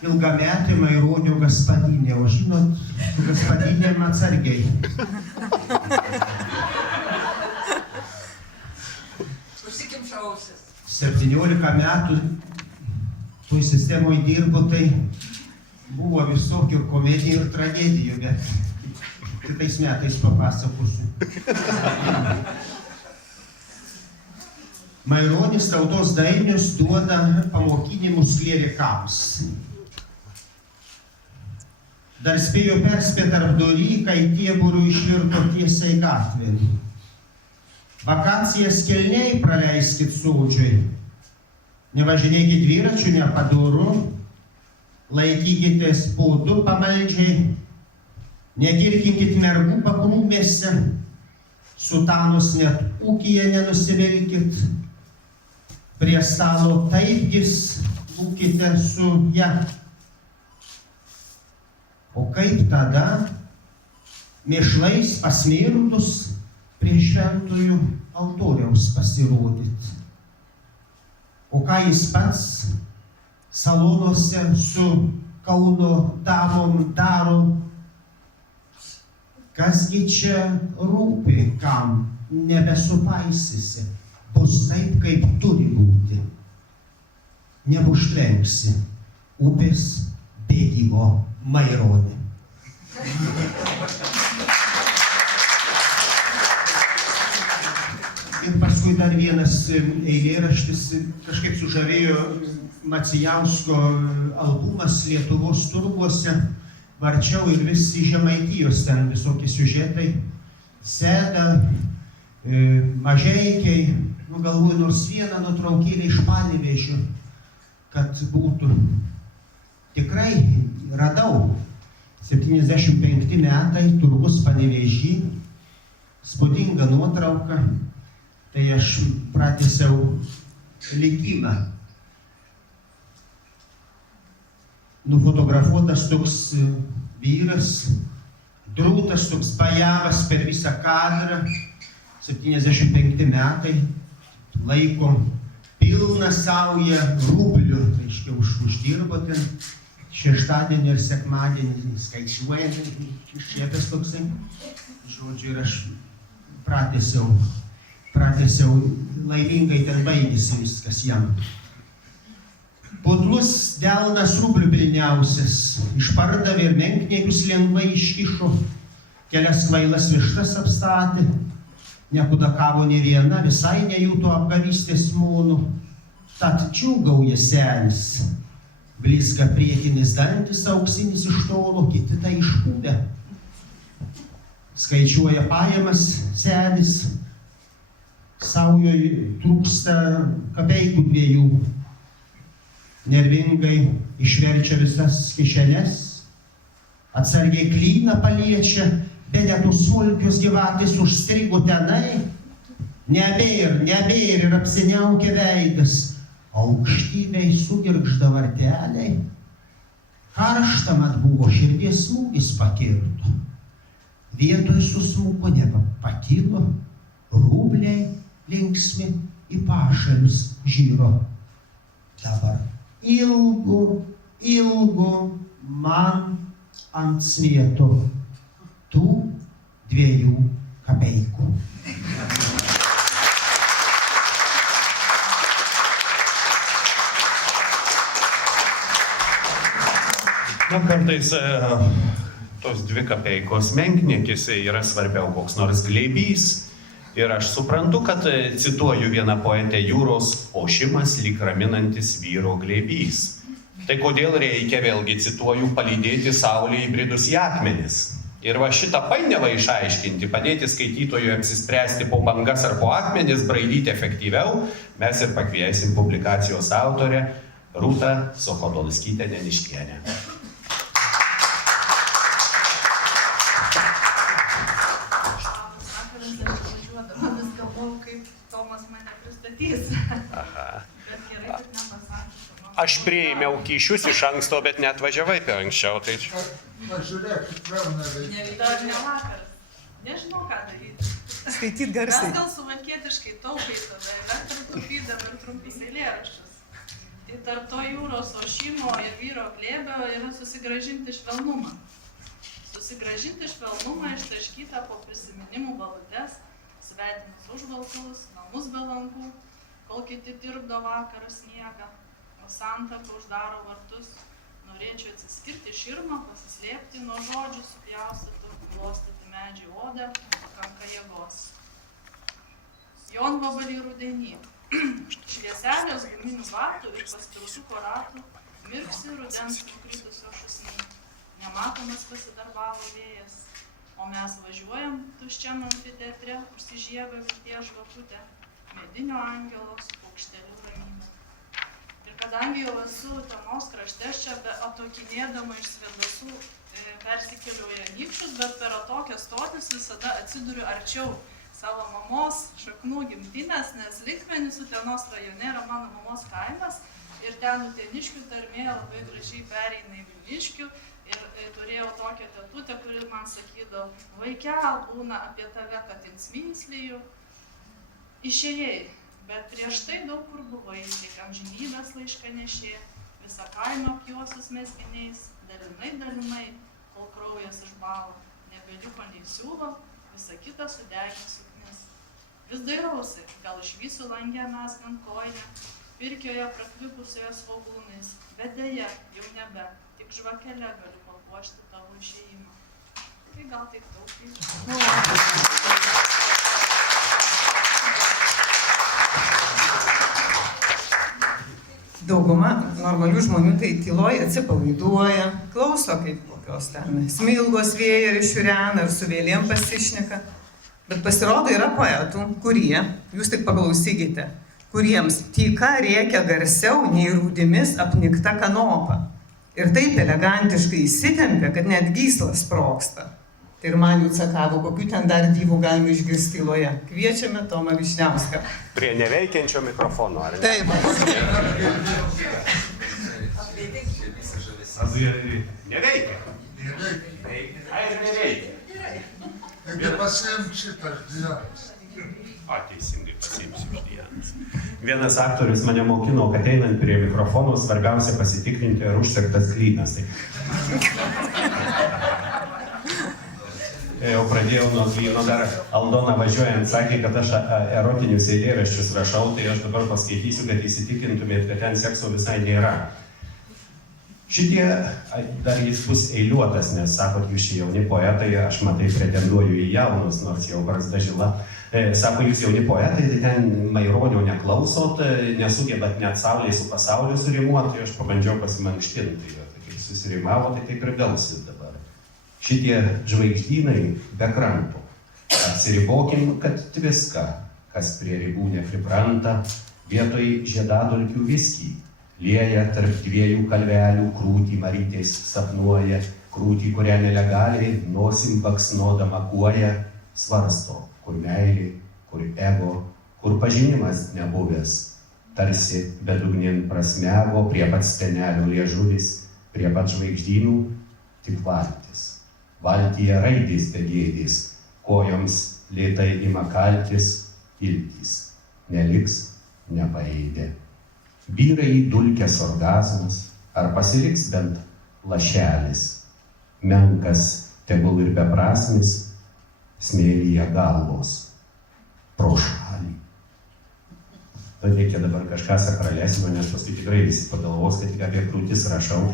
Ilgametė Maironio gaspadinė, o žinot, gaspadinėm atsargiai. Užsikimša ausis. 17 metų toj sistemoje dirbo, tai buvo visokių komedijų ir tragedijų, bet kitais metais papasakosiu. Maironis tautos dainius duoda pamokinimus klierikams. Dar spėjo perspėti tarpdury, kai tieburių išvirto tiesiai gatvėn. Vakacijas kelniai praleiskit sodžiui. Nevažinėkit dviračių nepadoru, laikykitės po du pamaldžiai, nekirkinkit mergų pakrūmėse, sutanus net ūkyje nenusivilkit, prie stalo taipgis būkite su ja. O kaip tada mėšlais pasmėrus prie šventųjų altoriaus pasirodyt? O ką jis pats salonuose su Kauno damom daro? Kasgi čia rūpi, kam nebesupaisysi, bus taip, kaip turi būti. Neužtrenksi upės bėgimo Maironį. Ir paskui dar vienas eilėraštis, kažkaip sužavėjo Macijausko albumas Lietuvos turguose, varčiau ir visi Žemaitijos ten visokie siužetai, Seda, Mažeikiai, galvoju, nors vieną nuotraukėlę iš Panevėžio, kad būtų. Tikrai radau, 75 metai, turgus Panevėžy, spūdinga nuotrauka, tai aš pratęsiau likimą. Nufotografuotas toks vyras, drūtas toks bajavas per visą kadrą, 75 metai, laiko pilna sauja rublių, reiškia, uždirbo ten šeštadienį ir sekmadienį skaičiuoja, išėpęs toksai. Žodžiu, ir aš pratęsiau laimingai ten baigėsi viskas jam. Putlus delnas rublių pilniausias, išpardavė ir menkniekius lengvai iškišo, kelias kvailas vištas apstatė, nekudakavo nė viena, visai nejuto apgavystės mūnų, tad džiūgauja senis. Blizga priekinis dantis auksinis iš tolo, kiti tai išpūdę. Skaičiuoja pajamas senis, saujoj trūksta kapeikų 2. Nervingai išverčia visas kišenes, atsargiai klyną paliečia, bet tos smulkios gyvatės užstrigo tenai, nebėr ir apsiniaukia veidas, aukštybei sugirgžda varteliai, karšta mat buvo, širdies smūgis pakirto, vietoj susmuko nepakilo, rubliai linksmi į pašalius žyro. Dabar ilgu man ant svieto tų 2 kapeikų. Kartais tos 2 kapeikos menkniekis yra svarbiau koks nors glėbys. Ir aš suprantu, kad, cituoju vieną poetę, jūros ošimas lyg raminantis vyro glėbys. Tai kodėl reikia, vėlgi cituoju, palydėti saulę įbridus į akmenis. Ir va šitą painiavą išaiškinti, padėti skaitytojui apsispręsti po bangas ar po akmenis, braidyti efektyviau, mes ir pakviesim publikacijos autorę Rūtą Suchodolskytę Neniškienę. Aš priėmiau kyšius iš anksto, bet net važiavai per anksčiau. Tai... Pažiūrėkit, vėl neveikia. Dar ne vakaras. Nežinau, ką daryti. Skaityt garsiai. Mes gal suvalkietiškai taupai tada, elektrą taupydam ir trumpus eilėraščius. Tai tarp to jūros ošimo ir vyro glėbio yra susigrąžinti švelnumą. Susigrąžinti švelnumą ištaškytą po prisiminimų balutes, svetimus užvalkalus, namus be langų, kol kiti tirpdo vakarą sniegą. Santaka uždaro vartus, norėčiau atsiskirti širmą, pasislėpti nuo žodžių supjaustytų, glostyti medžių odą, pakanka jėgos. Jonvabalį rudenį, švieselios guminių batų ir paspirtuko ratų, mirksi rudens nukritusio šusny, nematomas pasidarbavo vėjas, o mes važiuojam tuščiam amfiteatre, užsižiebia vilties žvakutė, medinio angelo su paukšteliu ramybė. Kadangi jau esu Utenos krašte, čia atokinėdama iš Svėdasų persikeliu į Anykščius, bet per atokias stotis visada atsiduriu arčiau savo mamos šaknų gimtinės, nes Likmenis Utenos rajone yra mano mamos kaimas ir ten uteniškių tarmė labai gražiai pereina į vilniškių ir turėjau tokią tetutę, kuri man sakydavo, vaikel būna apie tave, kad insminslyju, išėjai. Bet prieš tai daug kur buvai, lyg amžinybės laiškanešė, visą kaimą apjuosus mezginiais, dalinai, kol kraujas išbalo, nebeliko nei siūlo, visą kitą sudegė suknis. Vis dairausi, gal išvysiu langę mezgant koją, pirkioje prakvipusioje svogūnais, bet deja, jau nebe, tik žvakelę galiu papuošti tavo išėjimą. Tai gal taip taupyti. Dauguma normalių žmonių tai tyloj atsipalaiduoja, klauso kaip kokios ten smilgos vėjerį šiurena ir su vėlėm pasišneka. Bet pasirodo yra poetų, kurie, jūs tik paklausykite, kuriems tyka rėkia garsiau nei rūdimis apnikta kanopa. Ir taip elegantiškai įsitempia, kad net gyslas sprogsta. Tai ir man jų atsakavo, kokių ten dar dyvų galime išgirsti tyloje. Kviečiame Tomą Vyšniauską. Prie neveikiančio mikrofono, ar ne? Taip. Neveikia. Ai, ir neveikia. Taigi pasiimk šitą dienas. Teisingai pasiimsiu iš dienas. Vienas aktorius mane mokino, kad einant prie mikrofono svarbiausia pasitikrinti, ar užsegtas klynas. Jau pradėjau nuo klyno, dar Aldona važiuojant sakė, kad aš erotinius eilėraščius rašau, tai aš dabar paskaitysiu, kad įsitikintumėt, kad ten sekso visai nėra. Šitie, dar jis bus eiliuotas, nes sakot, jūs šie jauni poetai, aš matai pretenduoju į jaunus, nors jau barzda žila. Sako, jūs jauni poetai, tai ten Maironio neklausot, nesugebat net Saulė su pasauliu surimuoti, tai aš pabandžiau pasimankštinti. Tai kaip susirimavo, tai taip ir gausit dabar. Šitie žvaigždynai be kranto. Atsiribokim, kad viską, kas prie ribų nepripranta, vietoj žiedadulkių viskį. Lieja tarp dviejų kalvelių, krūtį marytės sapnuoja, krūtį, kurią nelegaliai nosim baksnodama kuoja, svarsto, kur meilė, kur ego, kur pažinimas nebuvęs. Tarsi bedugnien prasmego, prie pat stenelio liežuvis, prie pat žvaigždynų, tik valtis. Valtyje raidės begėdės, kojoms lėtai ima kaltis, iltys, neliks, nepaeidė. Vyra į dulkės orgazmas, ar pasiliks bent lašelis, menkas, tegul ir beprasmis, smėlyje galvos, pro šalį. Reikia dabar kažką sakralesnio, nes paskui tikrai visi pagalvos, kad tik apie krūtis rašau.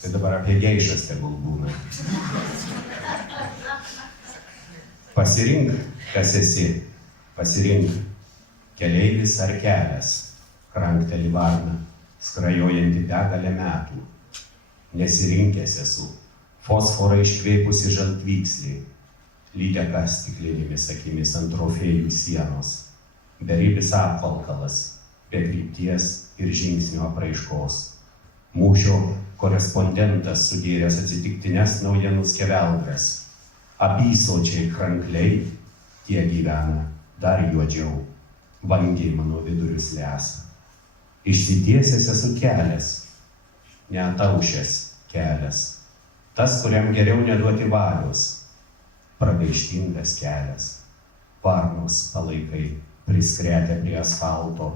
Tai dabar apie geišas tegul būna. Pasirink, kas esi, pasirink. Keleivis ar kelias, krankteli varna, skrajojanti begalę metų. Nesirinkęs esu, fosforą iškvėpusi žaltvykslį, lydeka stiklinėmis akimis ant trofėjų sienos, beribis apvalkalas, be krypties ir žingsnio apraiškos. Mūšio korespondentas sudėręs atsitiktines naujienų skeveldras, apysočiai krankliai, tie gyvena dar juodžiau. Vangiai mano vidurius lesa. Išsitiesęs esu kelias, neataušęs kelias. Tas, kuriam geriau neduoti valios. Pragaištingas kelias. Varnos palaikai priskretę prie asfalto.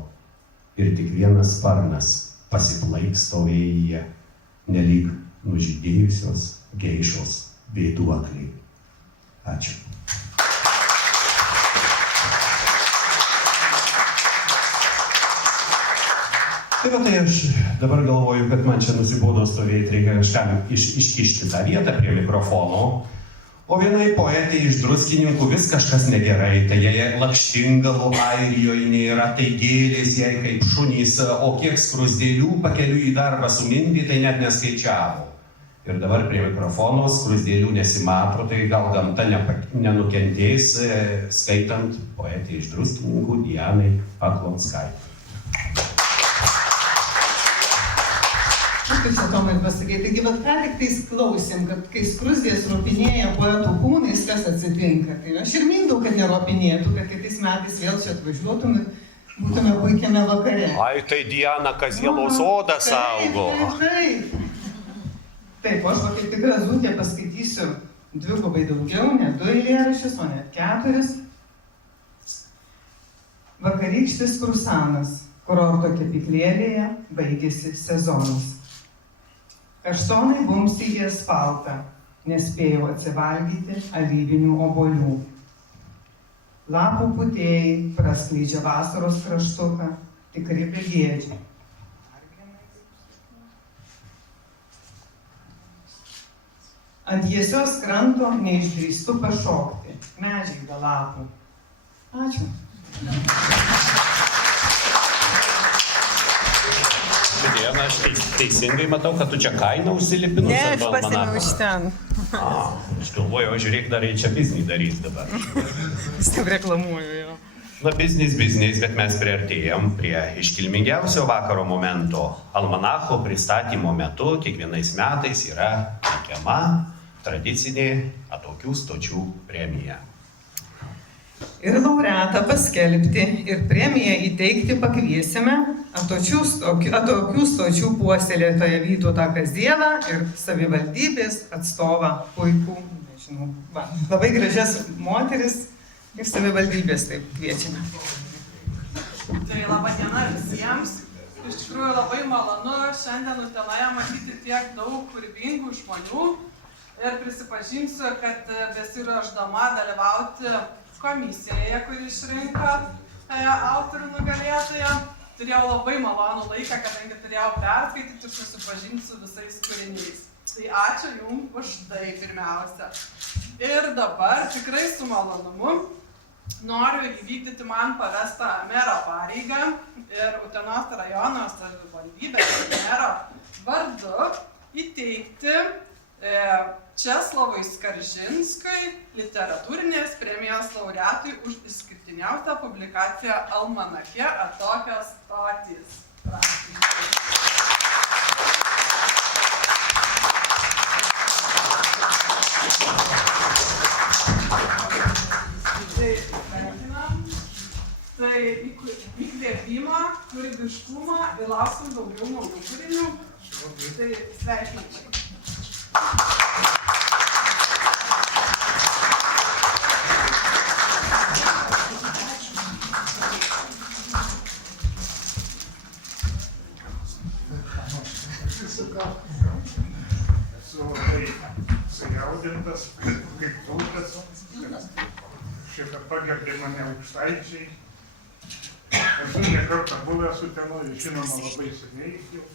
Ir tik vienas sparnas pasiplaiksto vėjyje, nelyg nužydėjusios geišos vėduokliai. Ačiū. Tai aš dabar galvoju, kad man čia nusibodo stovėti, reikia kažkam iškišti tą vietą prie mikrofono. O vienai poetė iš Druskininkų vis kažkas negerai, tai jai lakštingalo Airijoje nėra, tai gėlės jai kaip šunys, o kiek skruzdėlių pakeliu į darbą sumindė, tai net neskaičiavo. Ir dabar prie mikrofono skruzdėlių nesimato, tai gal gamta nenukentės, skaitant poetė iš Druskininkų Dianai Paklonskaitei. Kaip čia Tomai pasakė, taigi vat ką tik tais klausėm, kad kai skruzdės ropinėja poetų kūnais, kas atsitinka. Tai aš ir mindau, kad neropinėtų, kad kitais metais vėl čia atvažiuotum ir būtume puikiame vakare. Ai, tai Diana Kazielos odą saugo. Taip, aš va kaip tikra zūtė paskaitysiu dvigubai daugiau, ne 2 eilėraščius, o net 4. Vakarykštis krusanas, kurorto kepyklėlėje baigėsi sezonas. Kaštonai bumsti į asfaltą, nespėjau atsivalgyti alyvinių obuolių. Lapų putėjai praskleidžia vasaros kraštuką, tikri begėdžiai. Ant jiesios kranto neišdrįstu pašokti, medžiai be lapų. Ačiū. Diana, aš teisingai matau, kad tu čia kainą užsilipinus. Ne, aš pasėmiau iš ten. Aš galvoju, o žiūrėk, dar čia biznį darys dabar. Taip reklamuoju jo. Na, biznis, bet mes priartėjom prie iškilmingiausio vakaro momento. Almanacho pristatymo metu kiekvienais metais yra teikiama tradicinė Atokių stočių premija. Ir laureatą paskelbti ir premiją įteikti pakviesime Atokių stočių puoselėtoją Vytautą Kazielą ir savivaldybės atstovą puikų, nežinau, labai gražias moteris, ir savivaldybės taip kviečiame. Tai laba diena visiems. Iš tikrųjų labai malonu šiandien Utenoje matyti tiek daug kūrybingų žmonių. Ir prisipažinsiu, kad besiruošdama dalyvauti komisijoje, kuri išrinko autorių nugalėtoją, turėjau labai malonų laiką, kadangi turėjau perskaityti ir susipažinti su visais kūriniais. Tai ačiū Jums už tai pirmiausia. Ir dabar tikrai su malonumu noriu įvykdyti man pavestą mero pareigą ir Utenos rajono savivaldybės mero vardu įteikti Česlovui Skaržinskui literatūrinės premijos laureatui už išskirtiniausią publikaciją Almanache Atokios stotys. Tai įkvėpimą, kūrybiškumą ir lauksim daugiau naujų kūrinių. Tai sveikinam. Esu labai sujaudintas, kaip tautas. Šitą pagerbė mane aukštaičiai. Esu ne kartą buvęs Utenoje, žinoma, labai seniai jau.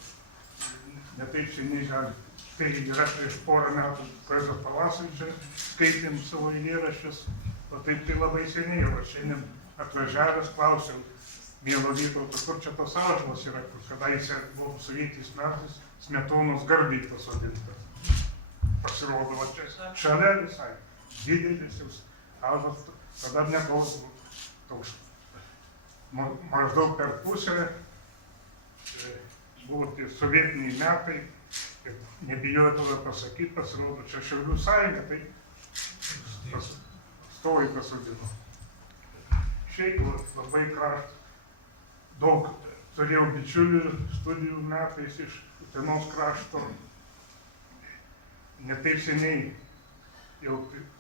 Ne taip seniai žali. Kai yra prieš porą metų poezijos pavasarį čia skaitėm savo eilėraščius, o taip tai labai seniai jau. Šiandien atvažiavęs klausiau mielo Vytauto, kur čia tos ąžuolas yra, kur kadaise buvo sovietiniais metais Smetonos garbei pasodintas. Pasirodo, va čia šalia visai, didelis jau ąžuolas, tada nedaug, toks maždaug per pusę, buvo tie sovietiniai metai, nebijoju tada pasakyti, pasirodo, čia Šiaulių sąjunga, tai stovai pasodino. Šiaip labai kraštas, daug turėjau bičiulių studijų metais iš Utenos krašto. Ne taip seniai, jau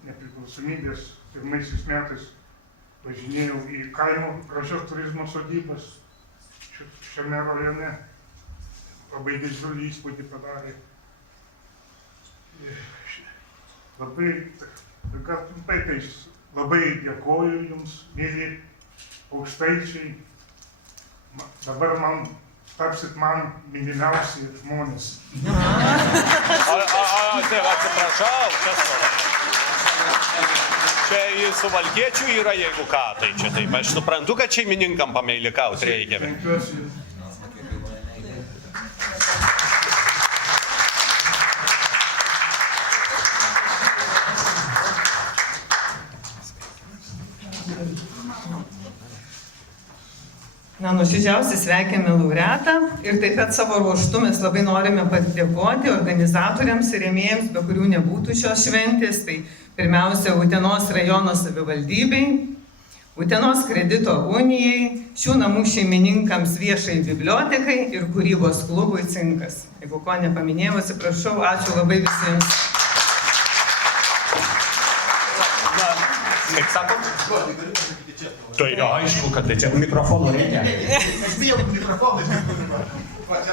nepriklausomybės pirmaisiais metais važinėjau į kaimo gražios turizmo sodybas šiame rajone. Labai didžiulį įspūdį padarė. Labai dėkoju Jums, mėly aukštaičiai. Dabar tapsit man mylimiausi žmonės. Atsiprašau, čia į Suvalkiečių yra, jeigu ką, tai čia taip. Aš suprantu, kad šeimininkam pameilikauti reikia. Nuoširdžiausiai sveikiname laureatą ir taip pat savo ruožtu mes labai norime padėkoti organizatoriams ir rėmėjams, be kurių nebūtų šios šventės. Tai pirmiausia, Utenos rajono savivaldybei, Utenos kredito unijai, šių namų šeimininkams Viešai bibliotekai ir kūrybos klubui Cinkas. Jeigu ko nepaminėjau, atsiprašau, ačiū labai visiems. Kaip sakom? Tai aišku, kad čia mikrofonų reikia. Aš bijau mikrofonų. Čia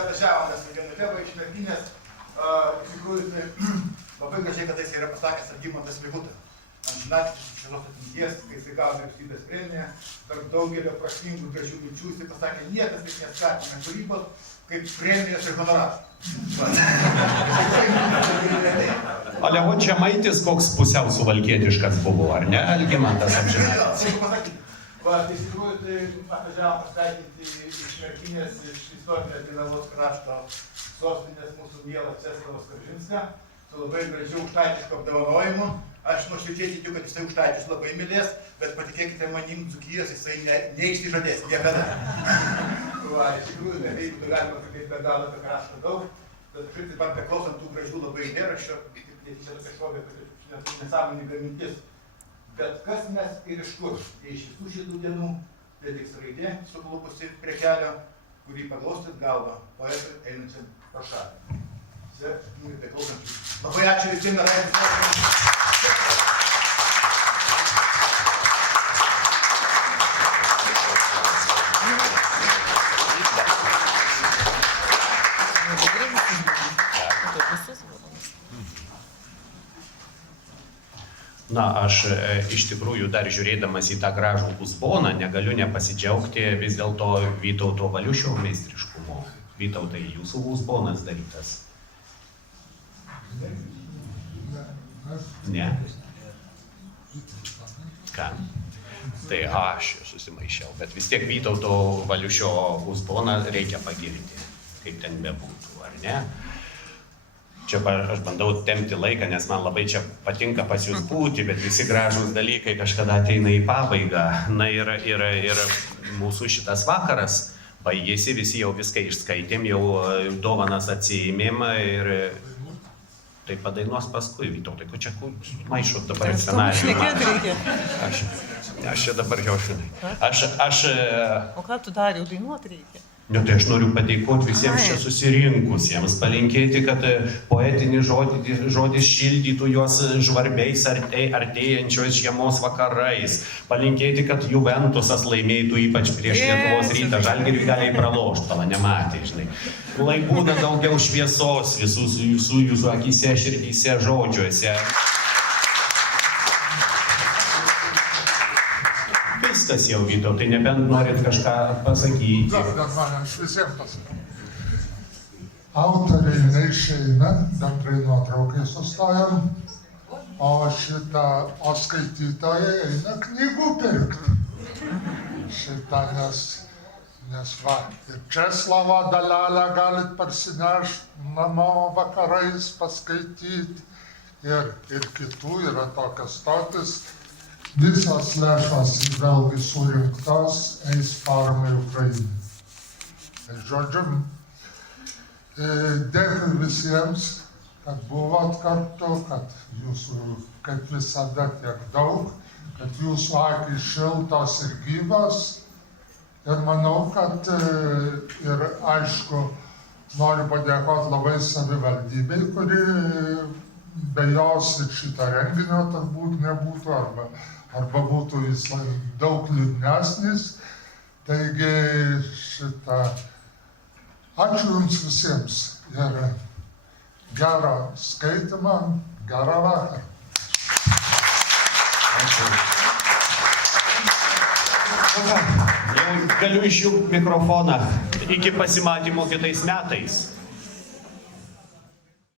atvažiavo, nes Genefeba iš Merkinės, iš tikrųjų, tai labai gražiai, kad jis yra pasakęs Algimantas Liguta. Amžinatilsį šienos atminties, kai jis gavo vyriausybės premiją, tarp daugelio prasmingų gražių minčių, jis pasakė, niekas taip neskatina kūrybos, kaip premijos ir honoraras. Ale o Žemaitis koks pusiau suvalkietiškas buvo, ar ne, Algimantas amžinatilsį? Va, tai iš tikrųjų, tai atvažiavom paskaitinti iš Merkinės, iš istorinės Dainavos krašto sostinės mūsų mielą Česlovą Skaržinskį, su labai gražiu aukštaitišku apdovanojimu. Aš nuoširdžiai tikiu, kad jisai aukštaičius labai mylės, bet patikėkite manim, Dzūkijos jisai neišsižadės niekada. Va, iš tikrųjų, jeigu galima kalbėti be galo apie kraštą daug, bet taip pat beklausant tų gražių labai eilėraščių, netyčia tokia šovė, kad nesąmoninga mintis. Bet kas mes ir iš kur? Tai iš visų šitų dienų, tai tik raidė suklupusi prie kelio, kurį paglostit galvą poetui einančiam pro šalį. Sveikinu ir beklausančių. Labai ačiū visiems. Na, aš iš tikrųjų dar žiūrėdamas į tą gražų uzboną negaliu nepasidžiaugti vis dėlto Vytauto Valiušio meistriškumu. Vytautai, jūsų uzbonas darytas? Ne? Ką? Tai aš susimaišiau, bet vis tiek Vytauto Valiušio uzboną reikia pagirti, kaip ten bebūtų, ar ne? Čia aš bandau tempti laiką, nes man labai čia patinka pas jūs būti, bet visi gražūs dalykai kažkada ateina į pabaigą. Na ir mūsų šitas vakaras baigėsi, visi jau viską išskaitėm, jau dovanas atsiėmėm ir tai padainuos paskui. Vytautai, ko čia maišot dabar scenarijų? Aš čia dabar jau žinai. O ką tu dar jau dainuot reikia? Nu, tai aš noriu padėkoti visiems čia susirinkusiems, palinkėti, kad poetinis žodis šildytų juos žvarbiais artėjančios žiemos vakarais, palinkėti, kad Juventusas laimėtų ypač prieš Lietuvos Rytą, Žalgirį gali pralošti, pala nematė, žinai. Lai būna daugiau šviesos visų jūsų akyse, širdyse, žodžiuose. Viskas jau, Vytautai, nebent norit kažką pasakyti. Bet man aš visiems pasakau. Autoriai neišeina, bendrai nuotraukai sustojam, o skaitytojai eina knygų pirkti. Nes va, ir Česlavą Dalelę galit parsinešti namo vakarais paskaityti, ir kitų yra tokios stotis. Visas lėšas vėlgi surinktos eis paramai Ukrainai. Žodžiu, dėkui visiems, kad buvot kartu, kad jūsų, kaip visada, tiek daug, kad jūsų akys šiltos ir gyvos. Ir manau, kad ir aišku, noriu padėkoti labai savivaldybei, kuri be jos ir šito renginio turbūt nebūtų, arba būtų jis daug liūdnesnis. Taigi ačiū Jums visiems ir gerą skaitimą, gerą vakarą. Ačiū. Jau galiu išjungti mikrofoną iki pasimatymo kitais metais.